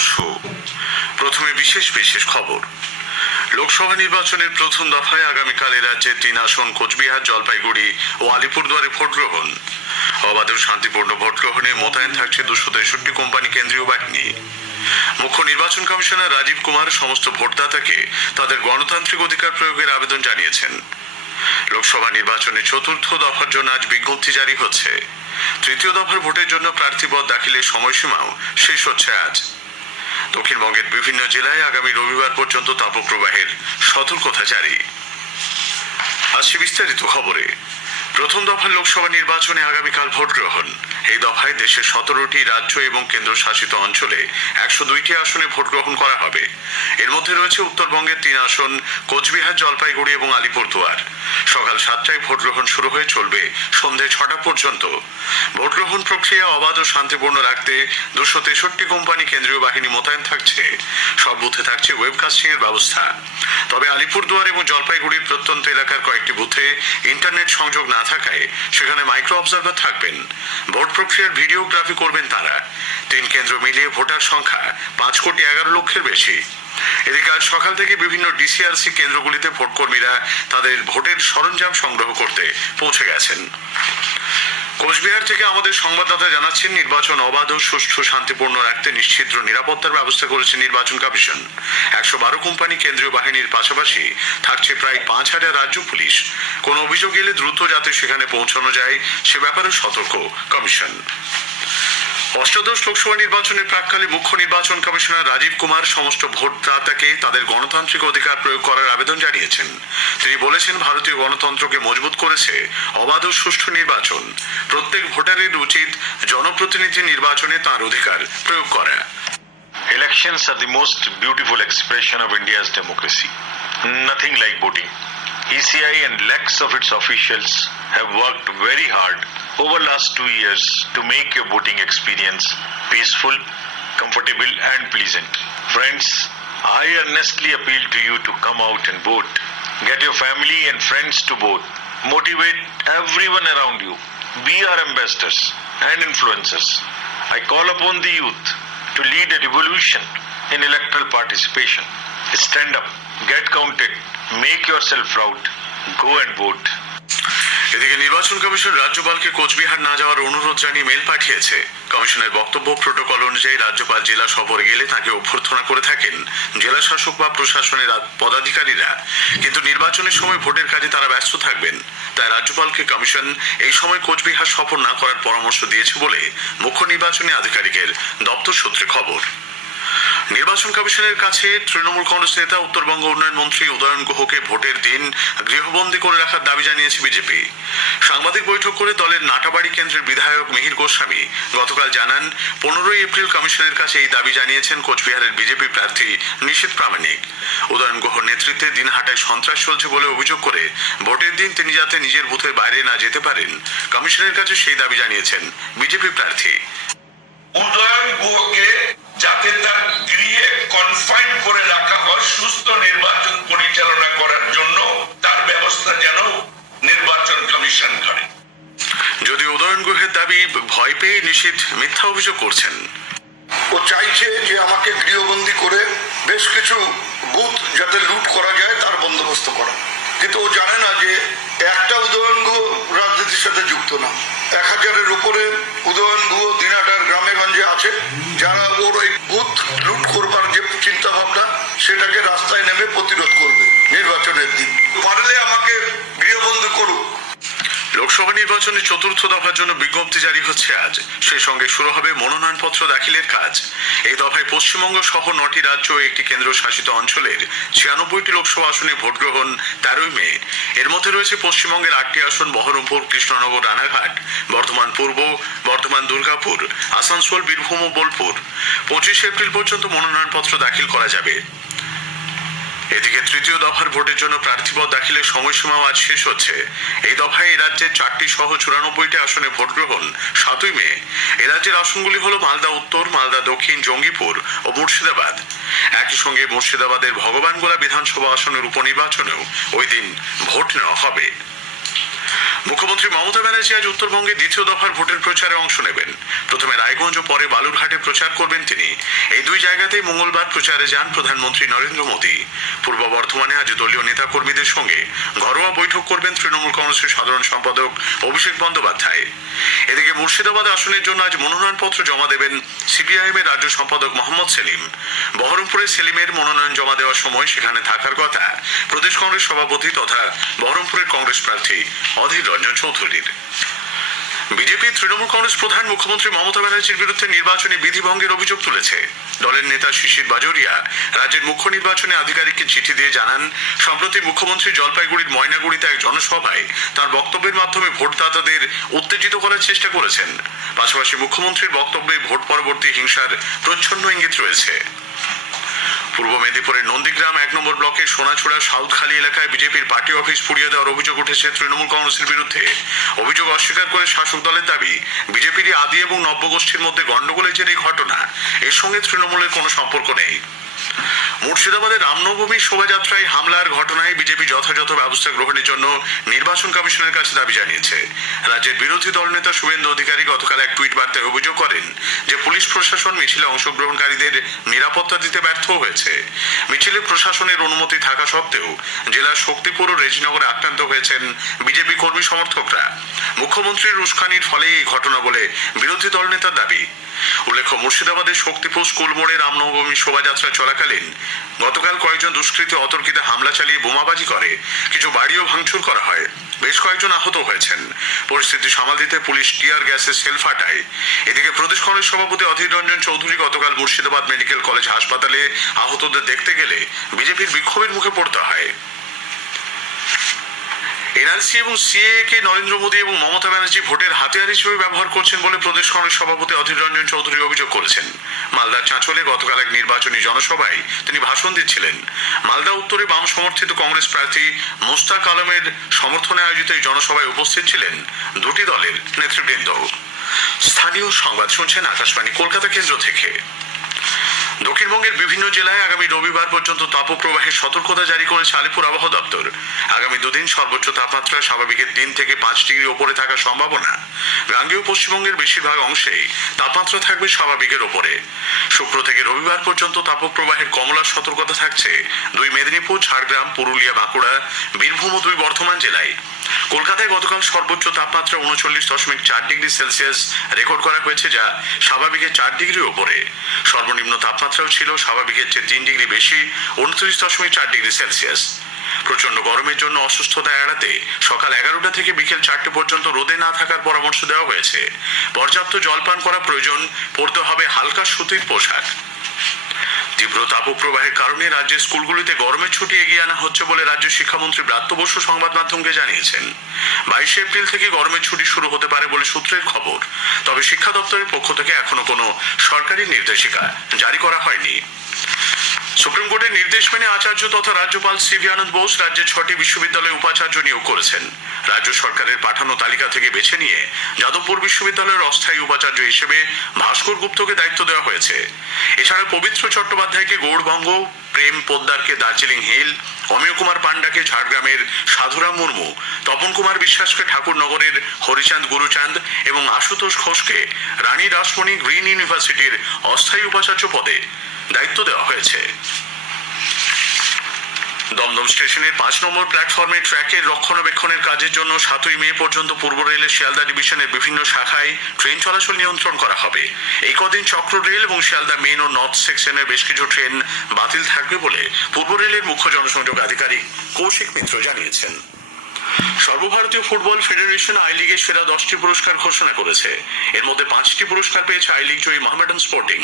বসু। প্রথমে বিশেষ বিশেষ খবর। লোকসভা নির্বাচনের প্রথম দফায় আগামীকাল রাজ্যের 3 আসন কোচবিহার, জলপাইগুড়ি ও আলিপুরদুয়ারে ভোট গ্রহণ। অবাধ ও শান্তিপূর্ণ ভোট গ্রহণে মোতায়েন থাকছে 263 কোম্পানি কেন্দ্রীয় বাহিনী। মুখ্য নির্বাচন কমিশনার রাজীব কুমার সমস্ত ভোটদাতাকে তাদের গণতান্ত্রিক অধিকার প্রয়োগের আবেদন জানিয়েছেন। লোকসভা নির্বাচনের চতুর্থ দফার জন্য আজ বিজ্ঞপ্তি জারি হচ্ছে। তৃতীয় দফার ভোটের জন্য প্রার্থীপদ দাখিলের সময়সীমাও শেষ হচ্ছে আজ। দক্ষিণবঙ্গের বিভিন্ন জেলায় আগামী রবিবার পর্যন্ত তাপপ্রবাহের সতর্কতা জারি। আসছে বিস্তারিত খবরে। প্রথম দফার লোকসভা নির্বাচনে আগামীকাল ভোট গ্রহণ। এই দফায় দেশের 17টি রাজ্য এবং কেন্দ্রশাসিত অঞ্চলে 102টি আসনে ভোট গ্রহণ করা হবে। এর মধ্যে রয়েছে উত্তরবঙ্গের 3 আসন কোচবিহার, জলপাইগুড়ি এবং আলিপুরদুয়ার। সকাল 7টায় ভোট গ্রহণ শুরু হয়ে চলবে সন্ধে 6টা পর্যন্ত। ভোট গ্রহণ প্রক্রিয়া অবাধ ও শান্তিপূর্ণ রাখতে 263 কোম্পানি কেন্দ্রীয় বাহিনী মোতায়েন থাকছে। সব বুথে থাকছে ওয়েবকাস্টিং এর ব্যবস্থা। তবে আলিপুরদুয়ার এবং জলপাইগুড়ির প্রত্যন্ত এলাকার কয়েকটি বুথে ইন্টারনেট সংযোগ না থাকায় সেখানে মাইক্রো অবজারভার থাকবেন। ভোট প্রক্রিয়ার ভিডিওগ্রাফি করবেন তারা। 3 কেন্দ্র মিলিয়ে ভোটার সংখ্যা 5,11,00,000-এর বেশি। এদিকে আজ সকাল থেকে বিভিন্ন ডিসিআরসি কেন্দ্রগুলিতে ভোটকর্মীরা তাদের ভোটের সরঞ্জাম সংগ্রহ করতে পৌঁছে গেছেন। কোচবিহার থেকে আমাদের সংবাদদাতা জানাচ্ছেন, নির্বাচন অবাধ ও সুষ্ঠু শান্তিপূর্ণ রাখতে নিশ্চিত নিরাপত্তার ব্যবস্থা করেছে নির্বাচন কমিশন। 112 কোম্পানি কেন্দ্রীয় বাহিনীর পাশাপাশি থাকছে প্রায় 5,000 রাজ্য পুলিশ। কোনো অভিযোগ এলে দ্রুত যাতে সেখানে পৌঁছানো যায় সে ব্যাপারে সতর্ক কমিশন। অষ্টাদশ লোকসভা নির্বাচনের প্রাক্কালে মুখ্য নির্বাচন কমিশনার রাজীব কুমার সমস্ত ভোটদাতাকে তাদের গণতান্ত্রিক অধিকার প্রয়োগ করার আবেদন জানিয়েছেন। তিনি বলেছেন, ভারতীয় গণতন্ত্রকে মজবুত করেছে অবাধ ও সুষ্ঠু নির্বাচন। প্রত্যেক ভোটারের উচিত জনপ্রতিনিধি নির্বাচনে তার অধিকার প্রয়োগ করা। Elections are the most beautiful expression of India's democracy. Nothing like voting. ECI and lakhs of its officials have worked very hard over last 2 years to make your voting experience peaceful, comfortable and pleasant. Friends, I earnestly appeal to you to come out and vote. Get your family and friends to vote. Motivate everyone around you. Be our ambassadors and influencers. I call upon the youth to lead a revolution in electoral participation. Stand up, get counted, make yourself proud, go and vote. এদিকে নির্বাচন commission রাজ্যপালকে Cooch Behar না যাওয়ার অনুরোধ জানিয়ে mail পাঠিয়েছে। কমিশনের বক্তব্য, protocol অনুযায়ী রাজ্যপাল জেলা সফরে গেলে তাকে অভ্যর্থনা করে থাকেন জেলা শাসক বা প্রশাসনের পদাধিকারীরা। কিন্তু নির্বাচনের সময় ভোটের কাজে তারা ব্যস্ত থাকবেন। তাই রাজ্যপালকে কমিশন এই সময় কোচবিহার সফর না করার পরামর্শ দিয়েছে বলে মুখ্য নির্বাচনী আধিকারিকের দপ্তর সূত্রে খবর। নির্বাচন কমিশনের কাছে তৃণমূল কংগ্রেস নেতা উত্তরবঙ্গ উন্নয়ন মন্ত্রী উদয়ন গুহকে ভোটের দিন গৃহবন্দী করে রাখার দাবি জানিয়েছে বিজেপি। সাংবাদিক বৈঠক করে দলের নাটাবাড়ি কেন্দ্রের বিধায়ক মিহির গোস্বামী গতকাল জানান, 15 এপ্রিল কমিশনের কাছে এই দাবি জানিয়েছেন কোচবিহারের বিজেপি প্রার্থী নিশীথ প্রামাণিক। উদয়ন গুহর নেতৃত্বে দিনহাটায় সন্ত্রাস চলছে বলে অভিযোগ করে ভোটের দিন তিনি যাতে নিজের বুথের বাইরে না যেতে পারেন, কমিশনের কাছে সেই দাবি জানিয়েছেন বিজেপি প্রার্থী। উদয়ন গুহকে যাতে তার গৃহে কনফাইন করে রাখা হয় সুস্থ নির্বাচন পরিচালনা করার জন্য, তার ব্যবস্থা যেন নির্বাচন কমিশন করে। যদি উদয়ন গুহের দাবি ভয় পেয়ে নিশীথ মিথ্যা অভিযোগ করছেন। ও চাইছে যে আমাকে গৃহবন্দী করে বেশ কিছু বুথ যাতে লুট করা যায় তার বন্দোবস্ত করা, কিন্তু ও জানে না যে একটা উদয়ন গুহ রাজনীতির সাথে যুক্ত না। 1000-এর উপরে উদয়ন গুহ দিনাটার গ্রামে গঞ্জে আছে, যারা ওর ওই বুথ লুট করবার যে চিন্তা ভাবনা সেটাকে রাস্তায় নেমে প্রতিরোধ করবে নির্বাচনের দিন। পারলে আমাকে গৃহবন্দী করুক। লোকসভা নির্বাচনের চতুর্থ দফার জন্য বিজ্ঞপ্তি জারি হচ্ছে আজ। সেই সঙ্গে শুরু হবে মনোনয়নপত্র দাখিলের কাজ। এই দফায় পশ্চিমবঙ্গ সহ 9টি রাজ্য ও একটি কেন্দ্রশাসিত অঞ্চলের 96টি লোকসভা আসনে ভোট গ্রহণ 13 মে। এর মধ্যে রয়েছে পশ্চিমবঙ্গের 8টি আসন বহরমপুর, কৃষ্ণনগর, রানাঘাট, বর্ধমান পূর্ব, বর্ধমান দুর্গাপুর, আসানসোল, বীরভূম ও বোলপুর। 25 এপ্রিল পর্যন্ত মনোনয়নপত্র দাখিল করা যাবে। এদিকে তৃতীয় দফার ভোটের জন্য প্রার্থীপদ দাখিলের সময়সীমাও আজ শেষ হচ্ছে। এই দফায় এই রাজ্যের 4টি সহ 94টি আসনে ভোট গ্রহণ 7 মে। এই রাজ্যের আসনগুলি হল মালদা উত্তর, মালদা দক্ষিণ, জঙ্গিপুর ও মুর্শিদাবাদ। একই সঙ্গে মুর্শিদাবাদের ভগবানগোলা বিধানসভা আসনের উপনির্বাচনেও ওই দিন ভোট নেওয়া হবে। মুখ্যমন্ত্রী মমতা ব্যানার্জি আজ উত্তরবঙ্গে দ্বিতীয় দফার ভোটের প্রচারে অংশ নেবেন। প্রথমে রায়গঞ্জ ও পরে বালুরঘাটে প্রচার করবেন তিনি। এই দুই জায়গাতেই মঙ্গলবার প্রচারে যান প্রধানমন্ত্রী নরেন্দ্র মোদী। পূর্ব বর্ধমানে আজ দলীয় নেতা কর্মীদের সঙ্গে ঘরোয়া বৈঠক করবেন তৃণমূল কংগ্রেসের সাধারণ সম্পাদক অভিষেক বন্দ্যোপাধ্যায়। এদিকে মুর্শিদাবাদ আসনের জন্য আজ মনোনয়নপত্র জমা দেবেন সিপিআইএম এর রাজ্য সম্পাদক মোহাম্মদ সেলিম। বহরমপুরে সেলিমের মনোনয়ন জমা দেওয়ার সময় সেখানে থাকার কথা প্রদেশ কংগ্রেস সভাপতি তথা বহরমপুরের কংগ্রেস প্রার্থী অধীর রঞ্জন চৌধুরীর। বিজেপি তৃণমূল কংগ্রেস প্রধান মুখ্যমন্ত্রী মমতা ব্যানার্জির বিরুদ্ধে নির্বাচনী বিধিভঙ্গের অভিযোগ তুলেছে। দলের নেতা শিশির বাজোরিয়া রাজ্যের মুখ্য নির্বাচনী আধিকারিককে চিঠি দিয়ে জানান, সম্প্রতি মুখ্যমন্ত্রী জলপাইগুড়ির ময়নাগুড়িতে এক জনসভায় তার বক্তব্যের মাধ্যমে ভোটদাতাদের উত্তেজিত করার চেষ্টা করেছেন। পাশাপাশি মুখ্যমন্ত্রীর বক্তব্যে ভোট পরবর্তী হিংসার প্রচ্ছন্ন ইঙ্গিত রয়েছে। পূর্ব মেদিনীপুরের নন্দীগ্রাম 1 নম্বর ব্লকের সোনাছড়া সাউথখালী এলাকায় বিজেপির পার্টি অফিস পুড়িয়ে দেওয়ার অভিযোগ উঠেছে তৃণমূল কংগ্রেসের বিরুদ্ধে। অভিযোগ অস্বীকার করে শাসক দলের দাবি, বিজেপির আদি এবং নব্য গোষ্ঠীর মধ্যে গন্ডগোলের জেরে ঘটনা, এর সঙ্গে তৃণমূলের কোনো সম্পর্ক নেই। মুর্শিদাবাদের রামনবমী শোভাযাত্রায় হামলার ঘটনায় বিজেপি যথাযথ ব্যবস্থা গ্রহণের জন্য নির্বাচন কমিশনের কাছে দাবি জানিয়েছে। রাজ্যের বিরোধী দলনেতা শুভেন্দু অধিকারী গতকাল এক টুইট বার্তায় অভিযোগ করেন যে পুলিশ প্রশাসন মিছিলে অংশগ্রহণকারীদের নিরাপত্তা দিতে ব্যর্থ হয়েছে। মিছিলে প্রশাসনের অনুমতি থাকা সত্ত্বেও জেলার শক্তিপুর ও রেজিনগরে আক্রান্ত হয়েছেন বিজেপি কর্মী সমর্থকরা। মুখ্যমন্ত্রীর উস্কানির ফলে এই ঘটনা বলে বিরোধী দলনেতার দাবি। উল্লেখ্য, মুর্শিদাবাদের শক্তিপুর স্কুল মোড়ে রামনবমী শোভাযাত্রা চলাকালীন গতকাল কয়েকজন দুষ্কৃতী অতর্কিতে হামলা চালিয়ে বোমাবাজি করে কিছু বাড়িও ভাঙচুর করা হয়। বেশ কয়েকজন আহত হয়েছেন। পরিস্থিতি সামাল দিতে পুলিশ টিয়ার গ্যাসের সেল ফাটায়। এদিকে প্রদেশ কংগ্রেস সভাপতি অধীর রঞ্জন চৌধুরী গতকাল মুর্শিদাবাদ মেডিকেল কলেজ হাসপাতালে আহতদের দেখতে গেলে বিজেপির বিক্ষোভের মুখে পড়তে হয়। এনআরসি এবং সিএএ কে নরেন্দ্র মোদী এবং মমতা ব্যানার্জি ভোটের হাতিয়ার হিসেবে ব্যবহার করছেন বলে প্রদেশ কংগ্রেস সভাপতি অধীর রঞ্জন চৌধুরী অভিযোগ করেছেন। মালদার চাঁচলে গতকাল এক নির্বাচনী জনসভায় তিনি ভাষণ দিচ্ছিলেন। মালদা উত্তরে বাম সমর্থিত কংগ্রেস প্রার্থী মুস্তাক আলমের সমর্থনে আয়োজিত এই জনসভায় উপস্থিত ছিলেন দুটি দলের নেতৃবৃন্দ। স্থানীয় সংবাদ শুনছেন আকাশবাণী কলকাতা কেন্দ্র থেকে। দক্ষিণবঙ্গের বিভিন্ন জেলায় আগামী রবিবার পর্যন্ত তাপপ্রবাহের সতর্কতা জারি করেছে আলিপুর আবহাওয়া দপ্তর। আগামী দুদিন সর্বোচ্চ তাপমাত্রা স্বাভাবিকের 3 থেকে 5 ডিগ্রি ওপরে থাকার সম্ভাবনা। গাঙ্গেয় পশ্চিমবঙ্গের বেশিরভাগ অংশেই তাপমাত্রা থাকবে স্বাভাবিকের ওপরে। শুক্র থেকে রবিবার পর্যন্ত তাপপ্রবাহের কমলা সতর্কতা থাকছে 2 মেদিনীপুর, ঝাড়গ্রাম, পুরুলিয়া, বাঁকুড়া, বীরভূম ও 2 বর্ধমান জেলায়। কলকাতায় গতকাল সর্বোচ্চ তাপমাত্রা 39.4 ডিগ্রি সেলসিয়াস রেকর্ড করা হয়েছে, যা স্বাভাবিকের 4 ডিগ্রি ওপরে। সর্বনিম্ন তাপমাত্রাও ছিল স্বাভাবিকের চেয়ে 3 ডিগ্রি বেশি, 29.4 ডিগ্রি সেলসিয়াস। প্রচন্ড গরমের জন্য অসুস্থতা এড়াতে সকাল 11টা থেকে বিকেল 4টে পর্যন্ত রোদে না থাকার পরামর্শ দেওয়া হয়েছে। পর্যাপ্ত জলপান করা প্রয়োজন, পরতে হবে হালকা সুতির পোশাক। তীব্র তাপপ্রবাহের কারণে রাজ্যের স্কুলগুলিতে গরমের ছুটি এগিয়ে আনা হচ্ছে বলে রাজ্য শিক্ষামন্ত্রী ব্রাত্য বসু সংবাদ মাধ্যমকে জানিয়েছেন। 22 এপ্রিল থেকে গরমের ছুটি শুরু হতে পারে বলে সূত্রের খবর। তবে শিক্ষা দপ্তরের পক্ষ থেকে এখনো কোনো সরকারি নির্দেশিকা জারি করা হয়নি। সুপ্রিম কোর্টের নির্দেশ মেনে আচার্য তথা রাজ্যপাল সিভি আনন্দ বোস রাজ্যের 6টি বিশ্ববিদ্যালয়ে উপাচার্য নিয়োগ করেছেন। রাজ্য সরকারের পাঠানো তালিকা থেকে বেছে নিয়ে যাদবপুর বিশ্ববিদ্যালয়ের অস্থায়ী উপাচার্য হিসেবে ভাস্কর গুপ্তকে দায়িত্ব দেওয়া হয়েছে। এছাড়া পবিত্র চট্টোপাধ্যায়কে গৌড়বঙ্গ, প্রেম পোদ্দারকে দার্জিলিং হিল, অমিয় কুমার পান্ডাকে ঝাড়গ্রামের সাধুরাম মুর্মু, তপন কুমার বিশ্বাসকে ঠাকুরনগরের হরিচাঁদ গুরুচাঁদ এবং আশুতোষ ঘোষকে রানী রাসমণি গ্রিন ইউনিভার্সিটির অস্থায়ী উপাচার্য পদে দায়িত্ব দেওয়া হয়েছে। দমদম স্টেশনের 5 নম্বর প্ল্যাটফর্মে ট্র্যাকের রক্ষণাবেক্ষণের কাজের জন্য 7ই মে পর্যন্ত পূর্ব রেলের শিয়ালদা ডিভিশনের বিভিন্ন শাখায় ট্রেন চলাচল নিয়ন্ত্রণ করা হবে। এই কদিন চক্র রেল এবং শিয়ালদা মেন ও নর্থ সেকশনের বেশ কিছু ট্রেন বাতিল থাকবে বলে পূর্ব রেলের মুখ্য জনসংযোগ আধিকারিক কৌশিক মিত্র জানিয়েছেন। সর্বভারতীয় ফুটবল ফেডারেশন আই লিগের সেরা 10টি পুরস্কার ঘোষণা করেছে। এর মধ্যে 5টি পুরস্কার পেয়েছে I league Joyee Mohammedan sporting,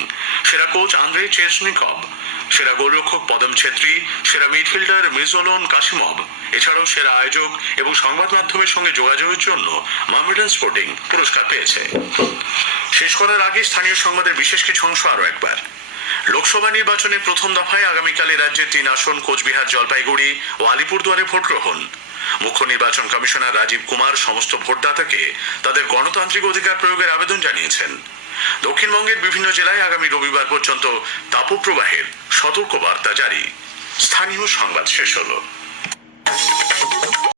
সেরা কোচ আন্দ্রে চেসনিকভ, সেরা গোলরক্ষক পদম ছেত্রী, সেরা মিডফিল্ডার মির্জোলন কাশিমভ। এছাড়াও সেরা আয়োজক এবং সংবাদ মাধ্যমের সঙ্গে যোগাযোগের জন্য মোহামেডান স্পোর্টিং পুরস্কার পেয়েছে। শেষ করার আগে স্থানীয় সংবাদের বিশেষ কিছু অংশ আরও একবার। লোকসভা নির্বাচনের প্রথম দফায় আগামীকালে রাজ্যের 3 আসন কোচবিহার, জলপাইগুড়ি ও আলিপুরদুয়ারে ভোট গ্রহণ। মুখ্য নির্বাচন কমিশনার রাজীব কুমার সমস্ত ভোটদাতাকে তাদের গণতান্ত্রিক অধিকার প্রয়োগের আবেদন জানিয়েছেন। দক্ষিণবঙ্গের বিভিন্ন জেলায় আগামী রবিবার পর্যন্ত তাপপ্রবাহের সতর্কবার্তা জারি। স্থানীয় সংবাদ শেষ হলো।